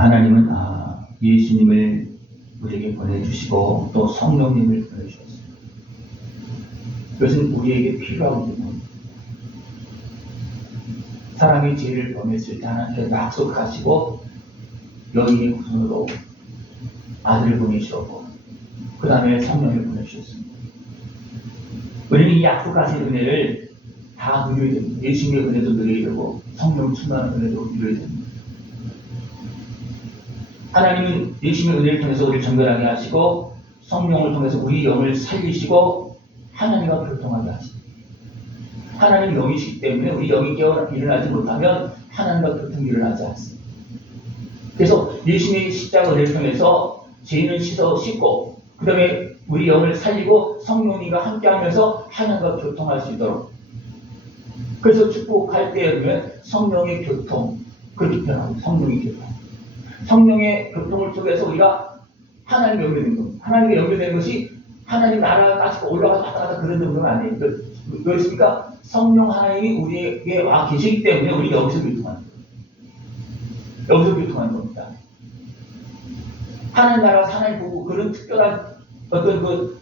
하나님은 예수님을 우리에게 보내주시고 또 성령님을 보내주셨어요. 그것은 우리에게 필요하기 때문에 사람이 죄를 범했을 때 하나님께서 약속하시고 여인의 후손으로 아들을 보내주셨고 그 다음에 성령을 보내주셨습니다. 우리는 이 약속하신 은혜를 다 누려야 됩니다. 예수님의 은혜도 누려야 되고 성령 충만한 은혜도 누려야 됩니다. 하나님은 예수님의 은혜를 통해서 우리를 정결하게 하시고 성령을 통해서 우리 영을 살리시고 하나님과 교통하게 하십니다. 하나님 영이시기 때문에 우리 영이 일어나지 못하면 하나님과 교통이 일어나지 않습니다. 그래서 예수님의 십자가 은혜를 통해서 죄인은 씻고 그 다음에 우리 영을 살리고 성령님과 함께하면서 하나님과 교통할 수 있도록, 그래서 축복할 때에 보면 성령의 교통, 그렇게 표현합니다. 성령의 교통. 성령의 교통을 통해서 우리가 하나님과 연결되는 겁니다. 하나님과 연결되는 것이 하나님 나라가 가지고 올라가서 왔다 갔다 그런 정도는 아니에요. 그렇습니까? 성령 하나님이 우리에게 와 계시기 때문에 우리 여기서 교통하는 거예요. 여기서 교통하는 겁니다. 하나님 나라가 하나님 보고 그런 특별한 어떤 그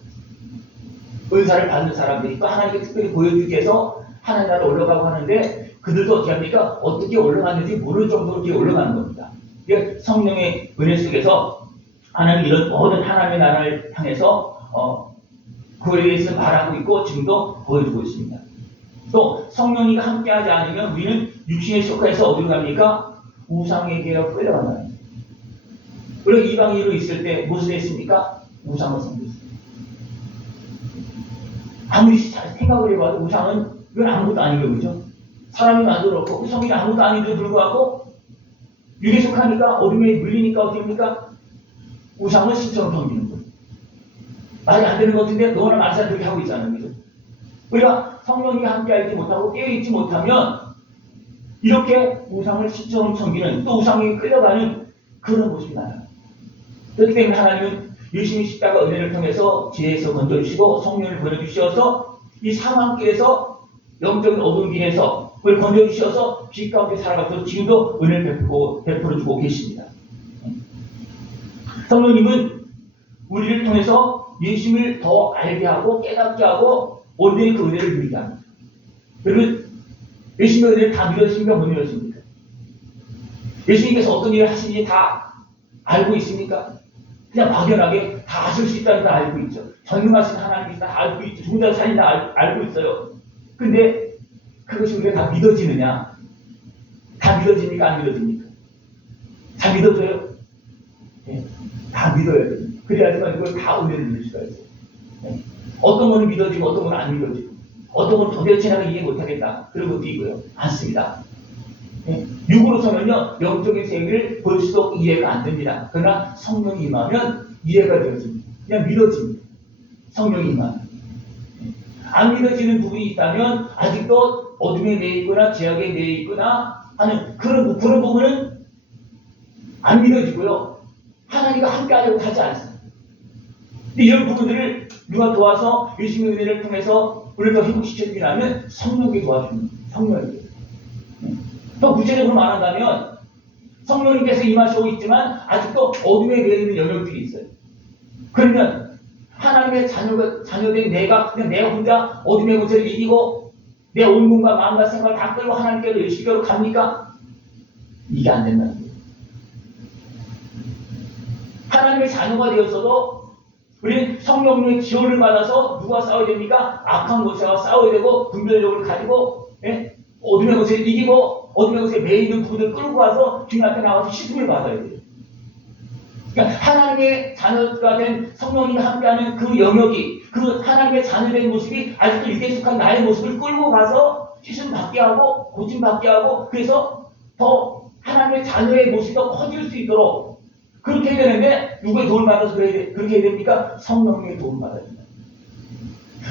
은사를 받는 사람들이 또 하나님께 특별히 보여주기 위해서 하나님 나라에 올라가고 하는데 그들도 어떻게 합니까? 어떻게 올라갔는지 모를 정도로 이렇게 올라가는 겁니다. 성령의 은혜 속에서 하나님 이런 모든 하나님의 나라를 향해서 그에 대해서 말하고 있고 지금도 보여주고 있습니다. 또 성령이가 함께하지 않으면 우리는 육신에 속해서 어디로 갑니까? 우상에게로 끌려간다. 그리고 이방인으로 있을 때 무엇을 했습니까? 우상을 섬겼습니다. 아무리 잘 생각을 해봐도 우상은 이건 아무것도 아니고 그죠? 사람이 만들었고 그 성인이 아무것도 아닌데도 불구하고 육에 속하니까 어둠에 물리니까 어떻게 합니까? 우상을 신처럼 섬기는 거예요. 말이 안 되는 것 같은데 너무나 많은 사람들이 하고 있잖아요. 그죠? 우리가 성령이 함께하지 못하고 깨어있지 못하면 이렇게 우상을 신처럼 섬기는, 또 우상에 끌려가는 그런 모습이 나요. 그렇기 때문에 하나님은 예수님의 십자가 은혜를 통해서 지혜에서 건져주시고 성령을 보내주셔서 이 상황길에서 영적인 어두운 길에서 우리를 건져주셔서 빛 가운데 살아가도록 지금도 은혜를 베풀어주고 계십니다. 성령님은 우리를 통해서 예수님을 더 알게 하고 깨닫게 하고 온전히 그 은혜를 누리게 합니다. 여러분, 예수님의 은혜를 다 누렸습니까? 못 누렸습니까? 예수님께서 어떤 일을 하시는지 다 알고 있습니까? 그냥 막연하게 다 아실 수 있다는 걸 알고 있죠. 전능하신 하나님이 다 알고 있죠. 죽은 자 살린다 알고 있어요. 근데 그것이 우리가 다 믿어지느냐? 다 믿어집니까? 안 믿어집니까? 다 믿어져요? 네. 다 믿어야 됩니다. 그래야지만 이걸 다 은혜를 누릴 수가 있어요. 네. 어떤 거는 믿어지고 어떤 거는 안 믿어지고 어떤 건 도대체 나가 이해 못하겠다. 그런 것도 있고요. 않습니다. 네. 육으로서는요, 영적인 세계를 볼 수도 이해가 안 됩니다. 그러나 성령이 임하면 이해가 되어집니다. 그냥 믿어집니다. 성령이 임하면. 네. 안 믿어지는 부분이 있다면 아직도 어둠에 매여 있거나 죄악에 매여 있거나 하는 그런 부분은 안 믿어지고요. 하나님과 함께하려고 하지 않습니다. 근데 이런 부분들을 누가 도와서 예수님의 은혜를 통해서 우리를 더 회복시켜주냐면 성령이 도와줍니다. 성령에게. 더 구체적으로 말한다면 성령님께서 임하시고 있지만 아직도 어둠에 매여 있는 영역들이 있어요. 그러면 하나님의 자녀된 내가 혼자 어둠의 권세를 이기고 내 온 몸과 마음과 생각을 다 끌고 하나님께로 열심히로 갑니까? 이게 안 된다는 거예요. 하나님의 자녀가 되었어도 우리는 성령님의 지원을 받아서 누가 싸워야 됩니까? 악한 것과 싸워야 되고 분별력을 가지고 어둠의 것을 이기고 어둠의 것에 매여 있는 부분을 끌고 와서 주님 앞에 나와서 시승을 받아야 돼요. 그러니까 하나님의 자녀가 된 성령님이 함께하는 그 영역이, 그 하나님의 자녀된 모습이 아직도 육에 속한 나의 모습을 끌고 가서 시승 받게 하고 고침 받게 하고, 그래서 더 하나님의 자녀의 모습이 더 커질 수 있도록 그렇게 해야 되는데 누구의 도움을 받아서 그렇게 해야 됩니까? 성령님의 도움을 받아야 됩니다.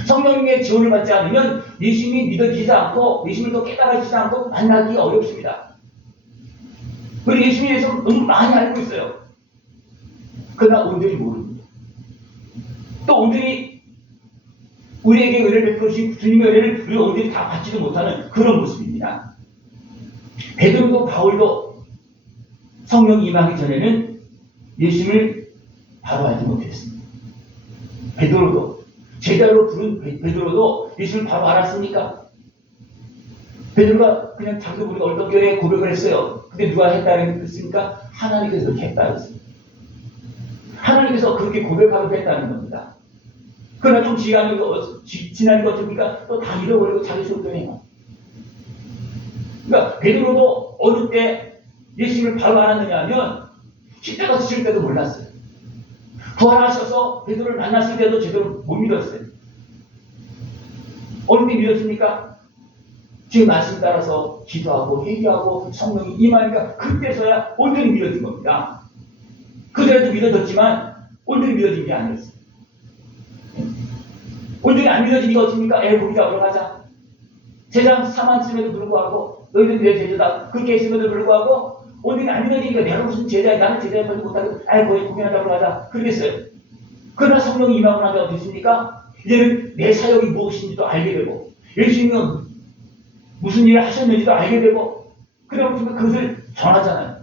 성령님의 지원을 받지 않으면 예수님이 믿어지지 않고 예수님을 또 깨달아지지 않고 만나기가 어렵습니다. 그리고 예수님에 대해서 너무 많이 알고 있어요. 그러나 온전히 모릅니다. 또 온전히 우리에게 은혜를 베푸신 주님의 은혜를 우리가 온전히 다 받지도 못하는 그런 모습입니다. 베드로도 바울도 성령이 임하기 전에는 예수님을 바로 알지 못했습니다. 베드로도, 제자로 부른 베드로도 예수님을 바로 알았습니까? 베드로가 그냥 자기도 모르게 얼떨결에 고백을 했어요. 근데 누가 했다는 했습니까? 하나님께서 그렇게 했다 했습니다. 하나님께서 그렇게 고백하고 했다는 겁니다. 그러나 좀 지나는 것 같으니까 또 다 잃어버리고 자기 속도해요. 그러니까 베드로도 어느 때 예수님을 바로 알았느냐 하면 십자가 지실 때도 몰랐어요. 부활하셔서 베드로를 만났을 때도 제대로 못 믿었어요. 어느 때 믿었습니까? 지금 말씀 따라서 기도하고 회개하고 성령이 임하니까 그때서야 온전히 믿어진 겁니다. 그전에도 믿어졌지만 온전히 믿어진 게 아니었어요. 온전히 안 믿어지니까 어떻습니까? 우리 잡으러 가자. 제자 4만쯤에도 불구하고 너희들 내 제자다. 그렇게 했음에도 불구하고 온전히 안 믿어지니까 내가 무슨 제자야. 나는 제자에 걸지 못하고 거기 고기나 잡으러 가자. 그러겠어요. 그러나 성령이 임하고 나서 어떻습니까? 이제는 내 사역이 무엇인지도 알게 되고 예수님은 무슨 일을 하셨는지도 알게 되고 그러면 그것을 전하잖아요.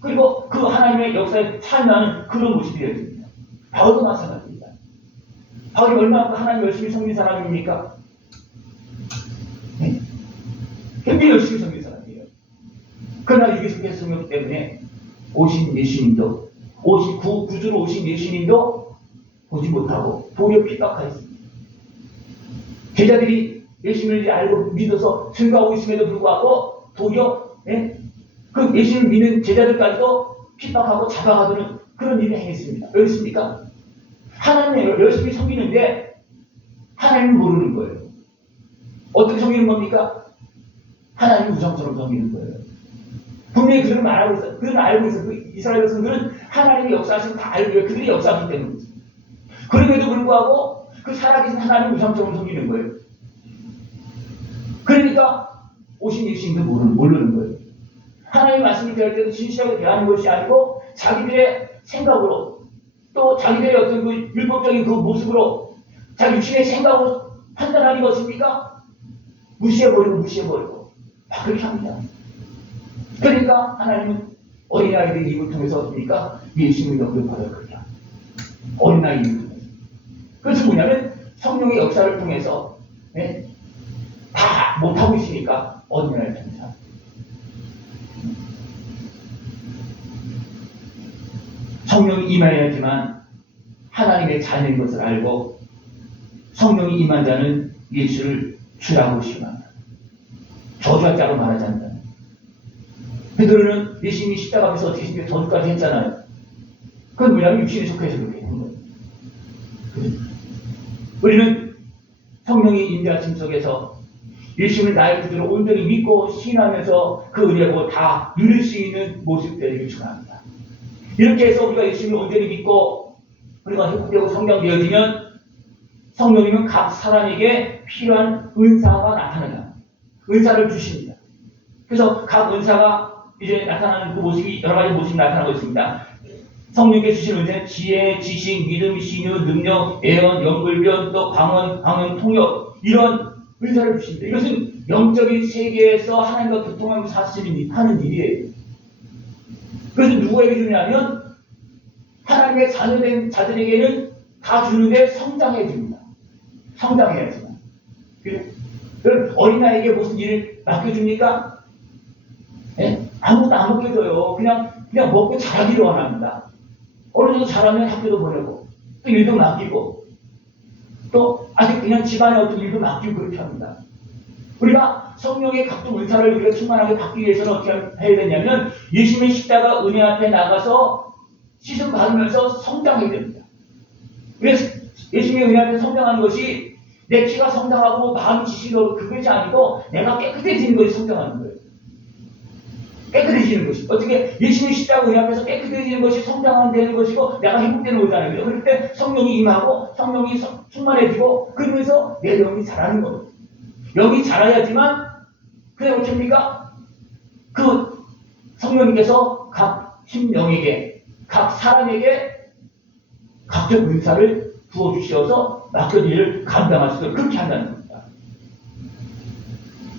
그리고 그 하나님의 역사에 참여하는 그런 모습이 되어집니다. 바울도 마찬가지입니다. 바울이 얼마나 하나님 열심히 섬긴 사람입니까? 네? 굉장히 열심히 섬긴 사람이에요. 그러나 이게 속했기 때문에 오신 예수님도 구주로 오신 예수님도 보지 못하고 도리어 핍박하였습니다. 제자들이 예수님을 알고 믿어서 증거하고 있음에도 불구하고 도리어 그 예수님을 믿는 제자들까지도 핍박하고 잡아가두는 그런 일을 행했습니다. 왜 그렇습니까? 하나님을 열심히 섬기는데 하나님은 모르는 거예요. 어떻게 섬기는 겁니까? 하나님 우상처럼 섬기는 거예요. 분명히 그들은 말하고 있어요. 그들은 알고 있어요. 그 이스라엘 백성들은 하나님의 역사하시는 다 알고 있어요. 그들이 역사하기 때문이죠. 그럼에도 불구하고 그 살아계신 하나님 우상처럼 섬기는 거예요. 그러니까 오신 예수님도 모르는 거예요. 하나님의 말씀을 대할 때도 진실하게 대하는 것이 아니고 자기들의 생각으로 또 자기들의 어떤 그 율법적인 그 모습으로 자기 육신의 생각으로 판단하는 것입니까? 무시해버리고 막 그렇게 합니다. 그러니까 하나님은 어린아이들 입을 통해서 어떻습니까? 예수님의 역을 받아야 그렇게 합니다. 어린아이 입을 통해서. 그것은 뭐냐면 성령의 역사를 통해서 다 못하고 있으니까 어린아이를 통해서 합니다. 성령이 임하여야지만 하나님의 자녀인 것을 알고 성령이 임한 자는 예수를 주라고 시험한다. 저주할 자로 말하지 않는다. 베드로는 예수님이 십자가 앞에서 어떻게 생겨 저주까지 했잖아요. 그건 뭐냐면 육신에 속해서 그렇게 했는 거예요. 우리는 성령이 임재하심 속에서 예수님을 나의 구주로 온전히 믿고 신하면서 그 은혜로 다 누릴 수 있는 모습 되기를 축원합니다. 이렇게 해서 우리가 예수님을 온전히 믿고 우리가 회복되고 성장되어지면 성령님은 각 사람에게 필요한 은사가 나타나요. 은사를 주십니다. 그래서 각 은사가 이제 나타나는 그 모습이 여러 가지 모습이 나타나고 있습니다. 성령께 주신 은사는 지혜, 지식, 믿음, 신유, 능력, 예언, 연불변, 또 방언, 통역 이런 은사를 주십니다. 이것은 영적인 세계에서 하나님과 교통하면서 하는 일이에요. 그래서 누구에게 주냐면 하나님의 자녀된 자들에게는 다 주는데 성장해 줍니다. 성장해야지만. 어린아이에게 무슨 일을 맡겨줍니까? 아무것도 안 맡겨줘요. 그냥 먹고 자라기를 원합니다. 어느 정도 자라면 학교도 보내고 또 일도 맡기고 또 아직 그냥 집안의 어떤 일도 맡기고 그렇게 합니다. 우리가 성령의 각종 은사를 우리가 충만하게 받기 위해서는 어떻게 해야 되냐면 예수님의 십자가 은혜 앞에 나가서 씻음 받으면서 성장해야 됩니다. 그래서 예수님의 은혜 앞에 성장하는 것이 내 키가 성장하고 마음이 지시고 그것이 아니고 내가 깨끗해지는 것이 성장하는 거예요. 깨끗해지는 것이. 어떻게 예수님의 십자가 은혜 앞에서 깨끗해지는 것이 성장되는 것이고 내가 행복되는 거잖아요. 그럴 때 성령이 임하고 성령이 충만해지고 그러면서 내 영이 자라는 겁니다. 영이 자라야지만 그게 어떻습니까? 그 성령님께서 각 심령에게 각 사람에게 각종 은사를 부어주셔서 맡겨진 일을 감당할 수 있도록 그렇게 한다는 겁니다.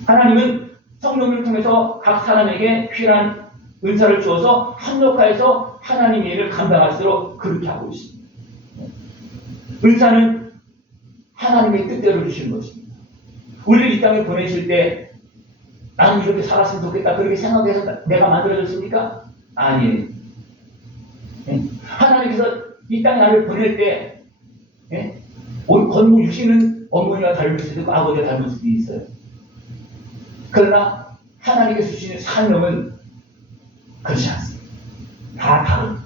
하나님은 성령을 통해서 각 사람에게 필요한 은사를 주어서 합력하여서 하나님의 일을 감당할수록 그렇게 하고 있습니다. 은사는 하나님의 뜻대로 주시는 것입니다. 우리를 이 땅에 보내실 때 나는 이렇게 살았으면 좋겠다 그렇게 생각해서 내가 만들어졌습니까? 아니에요. 하나님께서 이 땅에 나를 보낼 때 겉무 육신은 어머니와 닮을 수도 있고 아버지와 닮을 수도 있어요. 그러나 하나님께서 주시는 사명은 그렇지 않습니다. 다 다릅니다.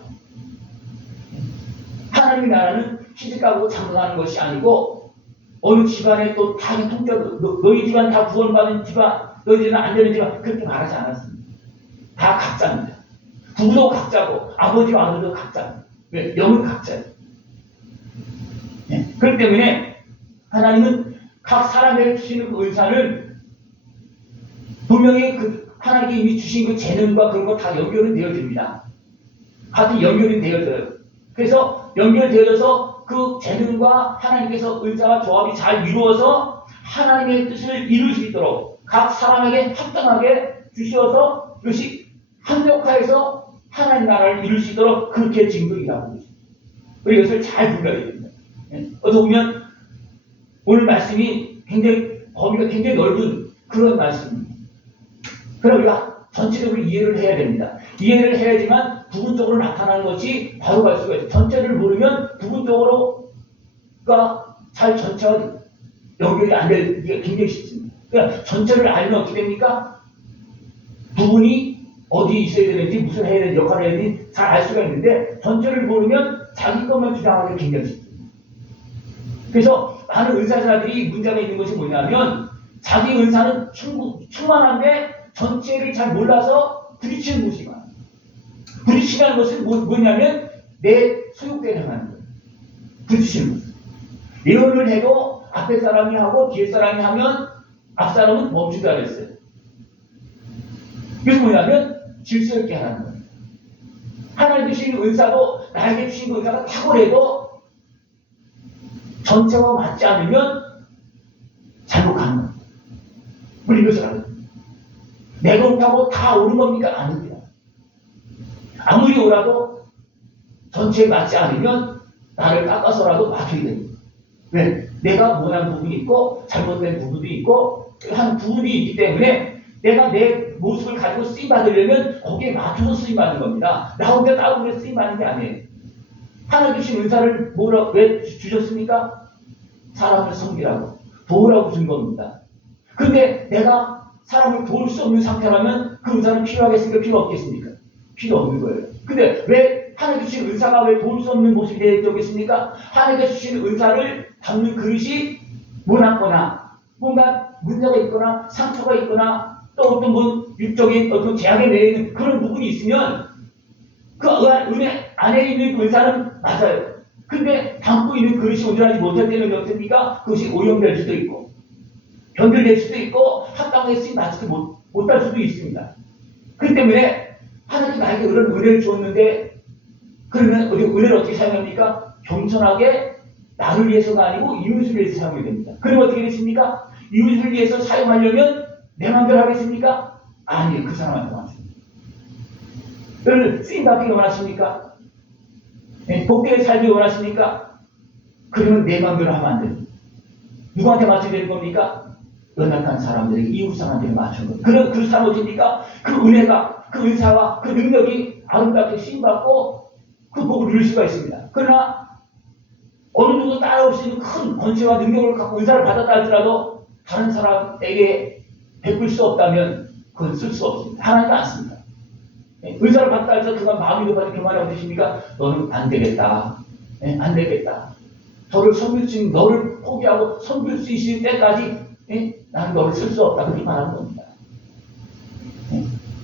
하나님의 나라는 시집가고 장가가는 것이 아니고 어느 집안에 또 다 통째로 너희 집안 다 구원받은 집안 너희 집안 안 되는 집안 그렇게 말하지 않았습니다. 다 각자입니다. 부부도 각자고 아버지와 아들도 각자입니다. 왜? 영은 각자예요. 그렇기 때문에 하나님은 각 사람에게 주시는 그 은사는 분명히 그 하나님께 이미 주신 그 재능과 그런 거 다 연결은 되어집니다. 같은 연결이 되어져요. 그래서 연결되어져서 그 재능과 하나님께서 은사와 조합이 잘 이루어서 하나님의 뜻을 이룰 수 있도록 각 사람에게 합당하게 주시어서 그것이 합력하여서 하나님 나라를 이룰 수 있도록 그렇게 지금도 일하고 있습니다. 우리 이것을 잘 분별해야 됩니다. 어떻게 보면 오늘 말씀이 굉장히 범위가 굉장히 넓은 그런 말씀입니다. 그럼 우리가 전체적으로 이해를 해야 됩니다. 이해를 해야지만 부분적으로 나타나는 것이 바로 갈 수가 있어요. 전체를 모르면 부분적으로가 잘 전체와 연결이 안 되기가 굉장히 쉽습니다. 그러니까 전체를 알면 어떻게 됩니까? 부분이 어디에 있어야 되는지 무슨 해야 되는지 역할을 해야 되는지 잘 알 수가 있는데 전체를 모르면 자기 것만 주장하기가 굉장히 쉽습니다. 그래서 많은 은사자들이 문제가 있는 것이 뭐냐면 자기 은사는 충만한데 전체를 잘 몰라서 부딪히는 것이 많아요. 부딪히는 것은 뭐냐면 내 소욕대로 하는 거예요. 부딪히는 것. 예언을 해도 앞에 사람이 하고 뒤에 사람이 하면 앞 사람은 멈추다 그랬어요. 이게 뭐냐면 질서 있게 하라는 거예요. 하나님 주신 은사도 나에게 주신 은사가 탁월해도 전체와 맞지 않으면 잘못 가는 겁니다. 우리 이것을 알아요. 내가 옳다고 다 옳은 겁니까? 아닙니다. 아무리 옳아도 전체에 맞지 않으면 나를 깎아서라도 맞춰야 됩니다. 왜? 내가 못한 부분이 있고 잘못된 부분도 있고 한 부분이 있기 때문에 내가 내 모습을 가지고 쓰임받으려면 거기에 맞춰서 쓰임받는 겁니다. 나 혼자 따로 쓰임받는 게 아니에요. 하나님 주신 은사를 왜 주셨습니까? 사람을 섬기라고 도우라고 준 겁니다. 근데 내가 사람을 도울 수 없는 상태라면 그 은사는 필요하겠습니까? 필요 없겠습니까? 필요 없는 거예요. 근데 왜 하나님 주신 은사가 왜 도울 수 없는 모습이 되겠습니까? 하나님께서 주신 은사를 담는 그릇이 모나거나 뭔가 문제가 있거나 상처가 있거나 또 어떤 육적인 어떤 제약에 매여 있는 그런 부분이 있으면 그 은혜 안에 있는 은사는 맞아요. 근데 담고 있는 그릇이 온전하지 못할 때는 어떻습니까? 그것이 오염될 수도 있고 변질될 수도 있고 합당하게 쓰임 받지도 못할 수도 있습니다. 그렇기 때문에 하나님 나에게 그런 은혜를 주었는데 그러면 우리 은혜를 어떻게 사용합니까? 겸손하게 나를 위해서가 아니고 이웃을 위해서 사용해야 됩니다. 그럼 어떻게 됐습니까? 이웃을 위해서 사용하려면 내 마음대로 하겠습니까? 아니에요. 그 사람한테 맞습니다. 여러분 쓰임받기를 원하십니까? 복되게 살기 원하십니까? 그러면 내 마음대로 하면 안 됩니다. 누구한테 맞춰야 되는 겁니까? 연약한 사람들에게 이웃 사람들에게 맞춘 겁니다. 그럼 그 사람 어떻습니까? 그 은혜가 그 은사와 그 능력이 아름답게 쓰임받고 그 복을 누릴 수가 있습니다. 그러나 어느 정도 따라올 수 있는 큰 권세와 능력을 갖고 은사를 받았다 할지라도 다른 사람에게 베풀 수 없다면 그건 쓸 수 없습니다. 하나님도 안 씁니다. 은사를 받다 해서 그가 마음이 높아서 그 말이 어떠십니까? 너는 안 되겠다. 안 되겠다. 너를 섬길 수 있는, 너를 포기하고 섬길 수 있을 때까지 나는 너를 쓸 수 없다. 그렇게 말하는 겁니다.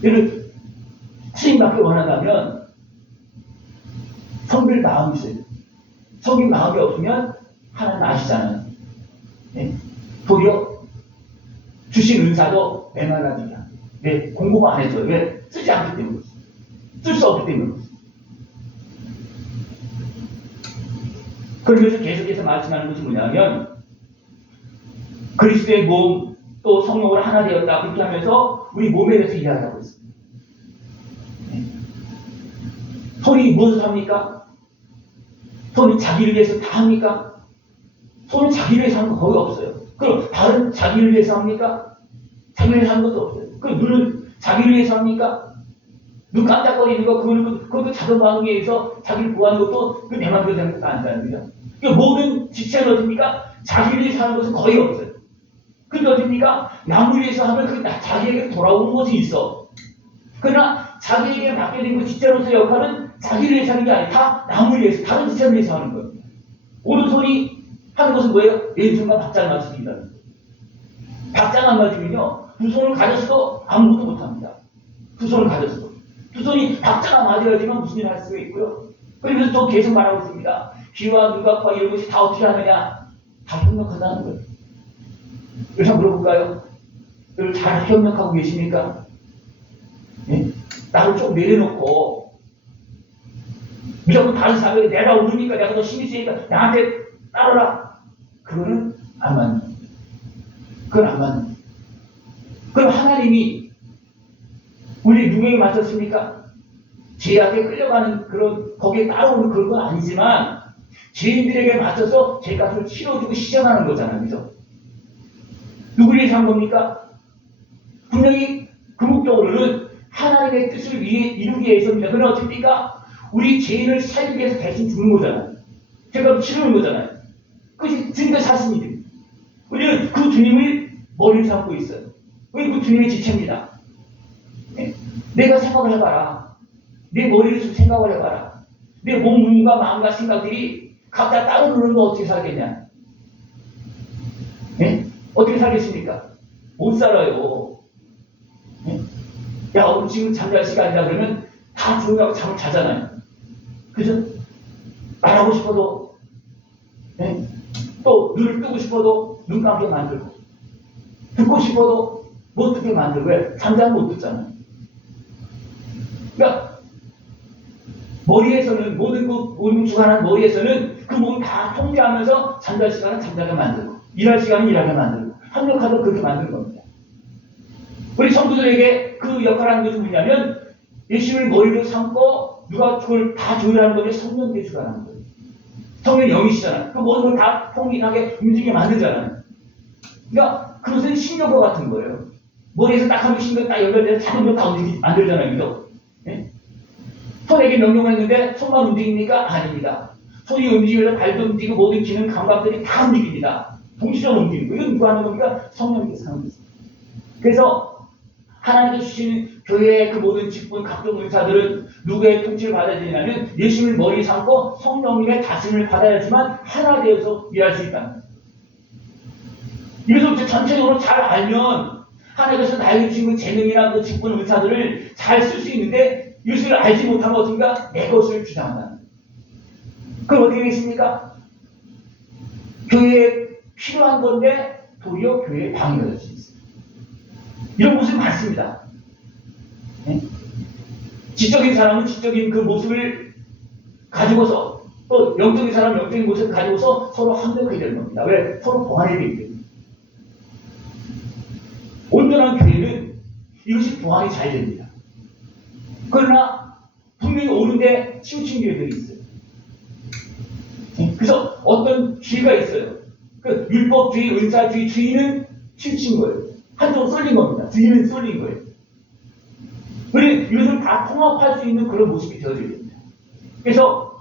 이를 쓰임받기 원한다면 섬길 마음이 있어야 돼요. 섬길 마음이 없으면 하나님 아시잖아요. 도리어 주신 은사도 메말라지게 합니다. 왜? 공부 안 해서 왜? 쓰지 않기 때문에 쓸 수 없기 때문에 그러면서 계속해서 말씀하는 것이 뭐냐면 그리스도의 몸 또 성령으로 하나 되었다 그렇게 하면서 우리 몸에 대해서 이야기하고 있습니다. 손이 무엇을 합니까? 손이 자기를 위해서 다 합니까? 손은 자기를 위해서 하는 거 거의 없어요. 그럼 발은 자기를 위해서 합니까? 자기를 위해서 하는 것도 없어요. 그럼 눈은 자기를 위해서 합니까? 눈 깜짝거리는 거, 그것도 자동 반응에 의해서 자기를 구하는 것도 내 맘대로 되는 것도 아니랍니다. 그러니까 모든 지체는 어딥니까? 자기를 위해서 하는 것은 거의 없어요. 근데 어딥니까? 남을 위해서 하면 그 자기에게 돌아오는 것이 있어. 그러나 자기에게 맡겨진 그 지체로서의 역할은 자기를 위해서 하는 게 아니라 다 남을 위해서, 다른 지체를 위해서 하는 거예요. 오른손이 하는 것은 뭐예요? 왼손과 박자를 맞추기다. 박자가 안 맞으면요, 두 손을 가졌어도 아무것도 못합니다. 두 손을 가졌어도. 두 손이 박자가 맞아야지만 무슨 일을 할 수가 있고요. 그러면서 또 계속 말하고 있습니다. 귀와 눈과 코 이런 것이 다 어떻게 하느냐? 다 협력하다는 거예요. 그래서 물어볼까요? 여러분 잘 협력하고 계십니까? 예? 나를 좀 내려놓고 무조건 다른 사람에게 내가 오르니까 내가 더 힘이 세니까 나한테 따르라. 그거는 안 맞는 겁니다. 그건 안 맞는 겁니다. 그럼 하나님이 우리 누구에게 맞췄습니까? 죄악에 끌려가는 그런 거기에 따라오는 그런 건 아니지만 죄인들에게 맞춰서 죄값을 치러주고 시정하는 거잖아요. 그죠? 누구를 위해서 한 겁니까? 분명히 궁극적으로는 하나님의 뜻을 이루기 위해서입니다. 그러나 어떻습니까? 우리 죄인을 살리기 위해서 대신 죽는 거잖아요. 죄값을 치르는 거잖아요. 그것이 주님의 사심이죠. 우리는 그 주님을 머리를 삼고 있어요. 우리는 그 주님의 지체입니다. 네? 내가 생각을 해봐라. 내 머리를 좀 생각을 해봐라. 내 몸과 마음과 생각들이 각자 따로 노는 거 어떻게 살겠냐? 네? 어떻게 살겠습니까? 못 살아요. 네? 야, 오늘 지금 잠잘 시간이다 그러면 다 조용하고 잠을 자잖아요. 그죠? 말하고 싶어도, 네? 또 눈을 뜨고 싶어도 눈 감게 만들고, 듣고 싶어도 못 듣게 만들고, 왜? 잠자면 못 듣잖아요. 그러니까 머리에서는 모든 그 주관한 머리에서는 그 몸을 다 통제하면서 잠잘 시간은 잠자게 만들고 일할 시간은 일하게 만들고 합력하도록 그렇게 만드는 겁니다. 우리 성도들에게 그 역할을 하는 것이 뭐냐면 예수님을 머리로 삼고 누가 그걸 다 조율하는 거냐? 성령께 주관하는 거예요. 성령 영이시잖아요. 그 모든 걸 다 통일하게 움직이게 만들잖아요. 그러니까 그것은 신경과 같은 거예요. 머리에서 딱 하면 신경 딱 연결돼서 자동으로 다 움직이게 만들잖아요. 그죠? 네? 손에게 명령을 했는데 손만 움직입니까? 아닙니다. 손이 움직이면서 발도 움직이고 모든 기능 감각들이 다 움직입니다. 동시적으로 움직이고 이건 누가 하는 겁니까? 성령께서 하는 것입니다. 그래서 하나님께 주시는 교회의 그 모든 직분 각종 은사들은 누구의 통치를 받아야 되냐면 예수님을 머리 삼고 성령님의 다짐을 받아야지만 하나 되어서 일할 수 있다. 이것을 전체적으로 잘 알면 하나님께서 나에게 주신 그 재능이나 그 직분 은사들을 잘 쓸 수 있는데 이것을 알지 못하면 어떻습니까? 내 것을 주장한다. 그럼 어떻게 되겠습니까? 교회에 필요한 건데 도리어 교회에 방해가 될 수 있습니다. 이런 모습이 많습니다. 네? 지적인 사람은 지적인 그 모습을 가지고서 또 영적인 사람은 영적인 모습을 가지고서 서로 합력해야 되는 겁니다. 왜? 서로 보완해야 되기 때문에. 온전한 교회는 이것이 보완이 잘 됩니다. 그러나 분명히 오는데 치우친 교회들이 있어요. 그래서 어떤 주의가 있어요. 그 율법주의, 은사주의, 주의는 치우친 거예요. 한쪽으로 쏠린 겁니다. 주의는 쏠린 거예요. 그리고 이것을 다 통합할 수 있는 그런 모습이 되어져야 됩니다. 그래서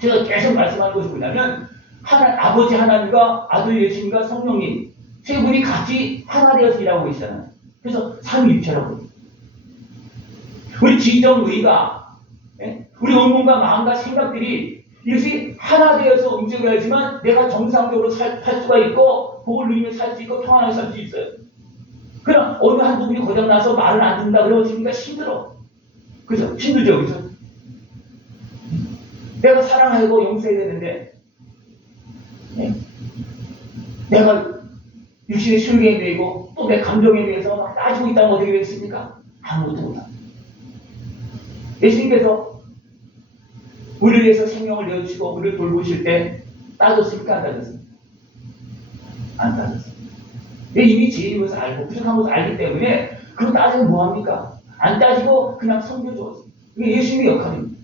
제가 계속 말씀하는 것이 뭐냐면 아버지 하나님과 아들 예수님과 성령님 세 분이 같이 하나 되어서 일하고 계시잖아요. 그래서 삼위일체라고 합니다. 우리 지정 의가 우리 온몸과 마음과 생각들이 이것이 하나 되어서 움직여야지만 내가 정상적으로 살 수가 있고 복을 누리며 살 수 있고 평안하게 살 수 있어요. 그럼 어느 한 부분이 고장나서 말을 안 듣는다 그러면 어떻습니까? 힘들어. 그죠? 힘들죠. 그죠? 내가 사랑하고 용서해야 되는데 내가 육신의 술개에 대고 또 내 감정에 대해서 막 따지고 있다면 어떻게 되겠습니까? 아무것도 못합니다. 예수님께서 우리를 위해서 생명을 내어주시고 우리를 돌보실 때 따졌습니까? 안 따졌습니까? 안 따졌습니다. 이미 죄인 것을 알고 부족한 것을 알기 때문에 그거 따지면 뭐합니까? 안 따지고 그냥 섬겨주었습니다. 이게 예수님의 역할입니다.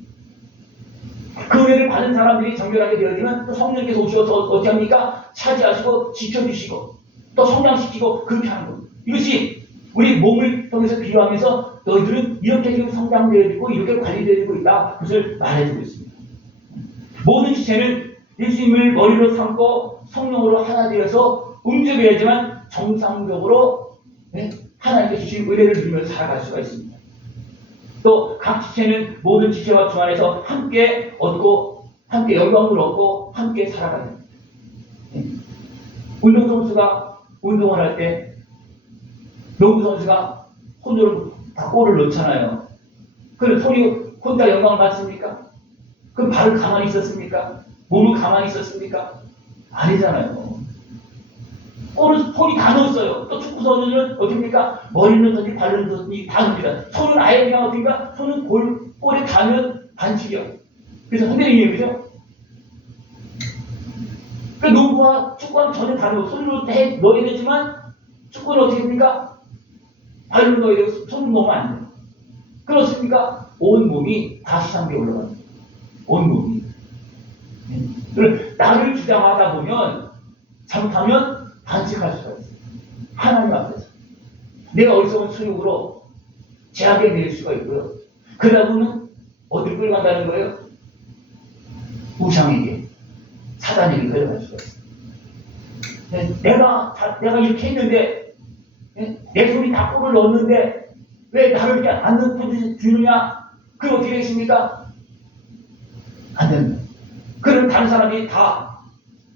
다른 사람들이 정결하게 되어지면 또 성령께서 오셔서 어떻게 합니까? 차지하시고 지켜주시고 또 성장시키고 그렇게 하는 겁니다. 이것이 우리 몸을 통해서 비유하면서 너희들은 이렇게 지금 성장되어지고 이렇게 관리되어지고 있다. 그것을 말해주고 있습니다. 모든 지체는 예수님을 머리로 삼고 성령으로 하나 되어서 움직여야지만 정상적으로 하나님께 주신 은혜를 누리며 살아갈 수가 있습니다. 또 각 지체는 모든 지체와 주 안에서 함께 얻고 함께 영광을 얻고 함께 살아가야 됩니다. 운동선수가 운동을 할 때 농구선수가 혼자로 다 골을 넣잖아요. 그럼 손이 혼자 영광을 받습니까? 그럼 발을 가만히 있었습니까? 몸을 가만히 있었습니까? 아니잖아요. 골을 손이 다 넣었어요. 또 축구 선수는 어떻습니까? 머리는 던지 발은 던지 다 넣습니다. 손은 아예 그냥 어떻습니까? 손은 골에 닿으면 반칙이요. 그래서 선생님이 얘기죠. 그 농구와 축구와는 전혀 다르고 손으로 넣어야 되지만 축구는 어떻게 됩니까? 발로 넣어야 되고 손으로 넣으면 안 돼요. 그렇습니까? 온 몸이 다시 상기에 올라갑니다. 온 몸이. 나를 주장하다 보면 잘못하면 반칙할 수가 있어요. 하나님 앞에서. 내가 어리석은 수욕으로 제약에 낼 수가 있고요. 그러다 보면 어디를 끌어간다는 거예요? 우상에게, 사단에게 끌어갈 수가 있어요. 내가 이렇게 했는데, 내 손이 다 골을 넣었는데, 왜 나를 이렇게 안 넣어주느냐? 그럼 어떻게 되겠습니까? 안 됩니다. 그럼 다른 사람이 다,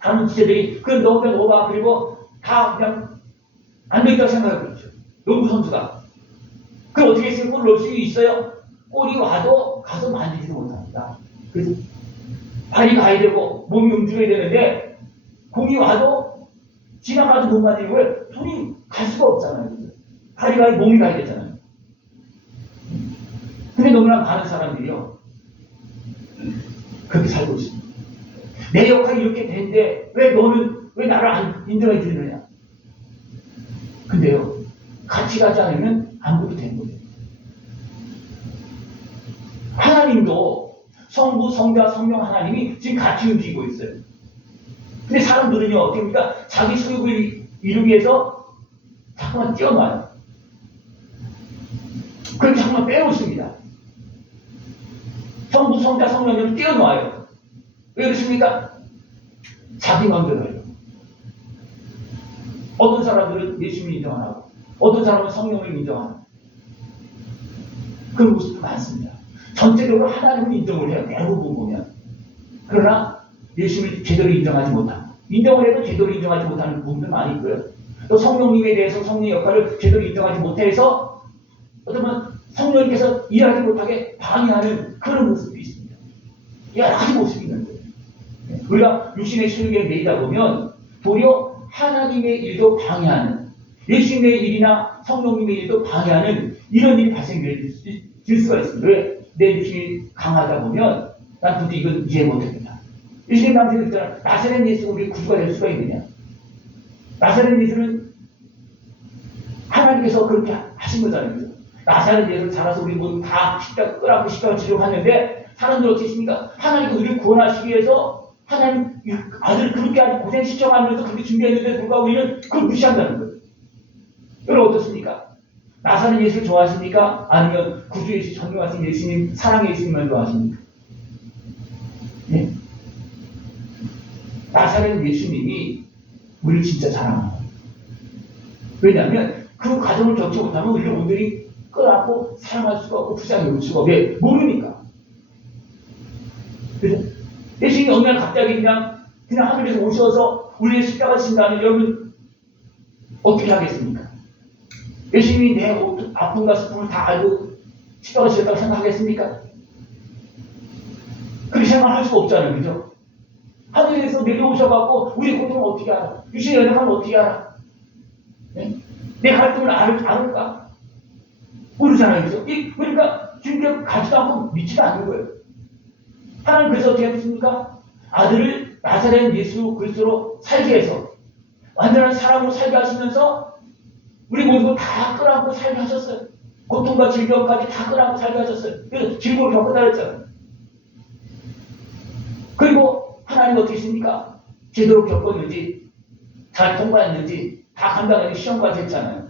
다른 지체들이, 그럼 넣어봐. 그리고 다 그냥 안 되겠다고 생각하고 있죠. 농구선수가. 그럼 어떻게 했으면 골을 넣을 수 있어요? 골이 와도 가서 만지지도 못합니다. 그래서 발이 가야 되고 몸이 움직여야 되는데 공이 와도 지나가도 못 만지는 거예요. 손이 갈 수가 없잖아요. 발이 가야 몸이 가야 되잖아요. 근데 너무나 많은 사람들이요. 그렇게 살고 있습니다. 내 역할이 이렇게 되는데 왜 나를 안 인정해 주느냐? 근데요. 같이 가지 않으면 아무것도 되는 거예요. 하나님도 성부, 성자, 성령 하나님이 지금 같이 움직이고 있어요. 근데 사람들은요, 어떻게 합니까? 자기 수욕을 이루기 위해서 자꾸만 뛰어놔요. 그럼 자꾸만 빼놓습니다. 성부, 성자, 성령을 뛰어놔요. 왜 그렇습니까? 자기 마음대로 해요. 어떤 사람들은 예수님을 인정 안 하고, 어떤 사람은 성령을 인정 안 하고. 그런 모습도 많습니다. 전체적으로 하나님을 인정을 해요. 대부분 보면. 그러나 예수님을 제대로 인정하지 못하고, 인정을 해도 제대로 인정하지 못하는 부분도 많이 있고요. 또 성령님에 대해서 성령의 역할을 제대로 인정하지 못해서 어쩌면 성령님께서 일하지 못하게 방해하는 그런 모습도 있습니다. 여러 가지 모습이 있는 거예요. 우리가 육신의 수욕에 매이다 보면 도리어 하나님의 일도 방해하는, 예수님의 일이나 성령님의 일도 방해하는 이런 일이 발생될 수가 있습니다. 왜? 내 육신이 강하다 보면 난 도저히 이건 이해 못합니다. 예수님 당시에 그랬잖아. 나사렛 예수가 우리 구주가 될 수가 있느냐? 나사렛 예수는 하나님께서 그렇게 하신 거잖아요. 나사렛 예수를 자라서 우리 모두 다 십자가 끌어안고 십자가 지려고 사람들 어떻게 했습니까? 하나님께서 우리를 구원하시기 위해서 하나님 아들을 그렇게 아주 고생 시청하면서 그렇게 준비했는데 불구하고 우리는 그걸 무시한다는 거예요. 여러분 어떻습니까? 나사렛 예수를 좋아하십니까? 아니면 구주 예수, 존경하신 예수님, 사랑의 예수님만 좋아하십니까? 네? 나사렛 예수님이 우리를 진짜 사랑합니다. 왜냐하면 그 과정을 겪지 못하면 우리를 온전히 끌어안고 사랑할 수가 없고 불쌍히 여길 수가 없고, 왜? 모르니까. 그래서 예수님이 어느 날 갑자기 그냥 하늘에서 오셔서 우리의 십자가 진다면 여러분 어떻게 하겠습니까? 예수님이 내 아픔과 슬픔을 다 알고 십자가 지었다고 생각하겠습니까? 그렇게 생각할 수가 없잖아요. 그죠? 하늘에서 내려오셔갖고 우리 고통을 어떻게 알아? 육신의 연약함을 어떻게 알아? 네? 내 갈등을 알을까? 모르잖아요. 그죠? 그러니까 주님께 가지도 않고 믿지도 않는 거예요. 하나님 그래서 어떻게 하겠습니까? 아들을 나사렛 예수 그리스도로 살게 해서 완전한 사람으로 살게 하시면서 우리 모두 다 끌어안고 살게 하셨어요. 고통과 질병까지 다 끌어안고 살게 하셨어요. 그래서 질병을 겪었다 그랬잖아요. 그 하나님 어떻게 했습니까? 제대로 겪었는지, 잘 통과했는지 다 간단하게 시험까지 했잖아요.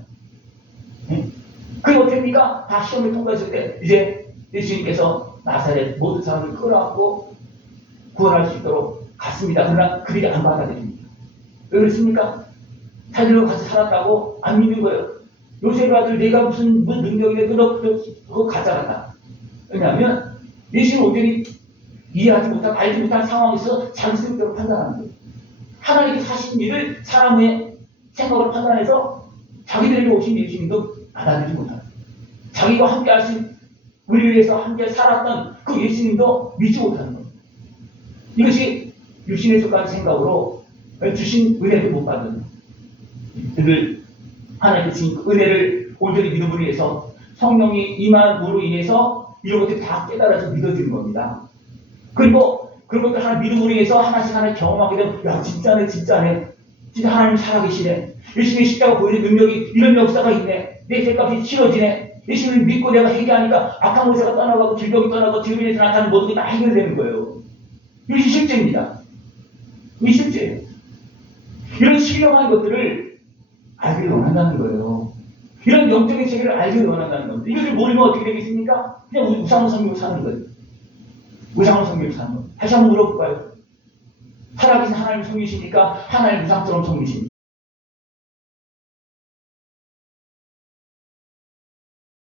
그게 어떻게 됩니까? 다 시험을 통과했을 때 이제 예수님께서 나사렛 모든 사람을 끌어안고 구원할 수 있도록 갔습니다. 그러나 그들이 안 받아들입니다. 왜 그렇습니까? 자기들과 같이 살았다고 안 믿는 거예요. 요셉의 아들 내가 무슨 능력이래 그거 가짜같다. 왜냐하면 예수님 온전히 이해하지 못하고 알지 못한 상황에서 자기 생각대로 판단하는 거예요. 하나님께서 하신 일을 사람의 생각으로 판단해서 자기들에게 오신 예수님도 받아들이지 못하는 거예요. 자기가 함께 하신 우리를 위해서 함께 살았던 그 예수님도 믿지 못하는 거예요. 이것이 육신에 속한 생각으로 주신 은혜도 못 받는 거예요. 늘 하나님께 주신 그 은혜를 온전히 믿음으로 인해서 성령이 임함으로 인해서 이런 것들이 다 깨달아서 믿어지는 겁니다. 그리고 그런 것들 하나 믿음으로 인해서 하나씩 경험하게 되면 야 진짜네 진짜 하나님 살아계시네. 예수님의 십자가 보이는 능력이 이런 역사가 있네. 내 죄값이 치러지네. 예수님을 믿고 내가 회개하니까 악한 모세가 떠나가고 질병이 떠나고 질병에서 나타나는 모든 게 다 해결되는 거예요. 이것이 실제입니다. 이게 실제예요. 이런 신령한 것들을 알기를 원한다는 거예요. 이런 영적인 세계를 알기를 원한다는 겁니다. 이것을 모르면 어떻게 되겠습니까? 그냥 우상을 섬기고 사는 거예요. 우상을 섬기고 사는 거예요. 다시 한번 물어볼까요? 살아계신 하나님 섬기십니까? 하나님 우상처럼 섬기십니까?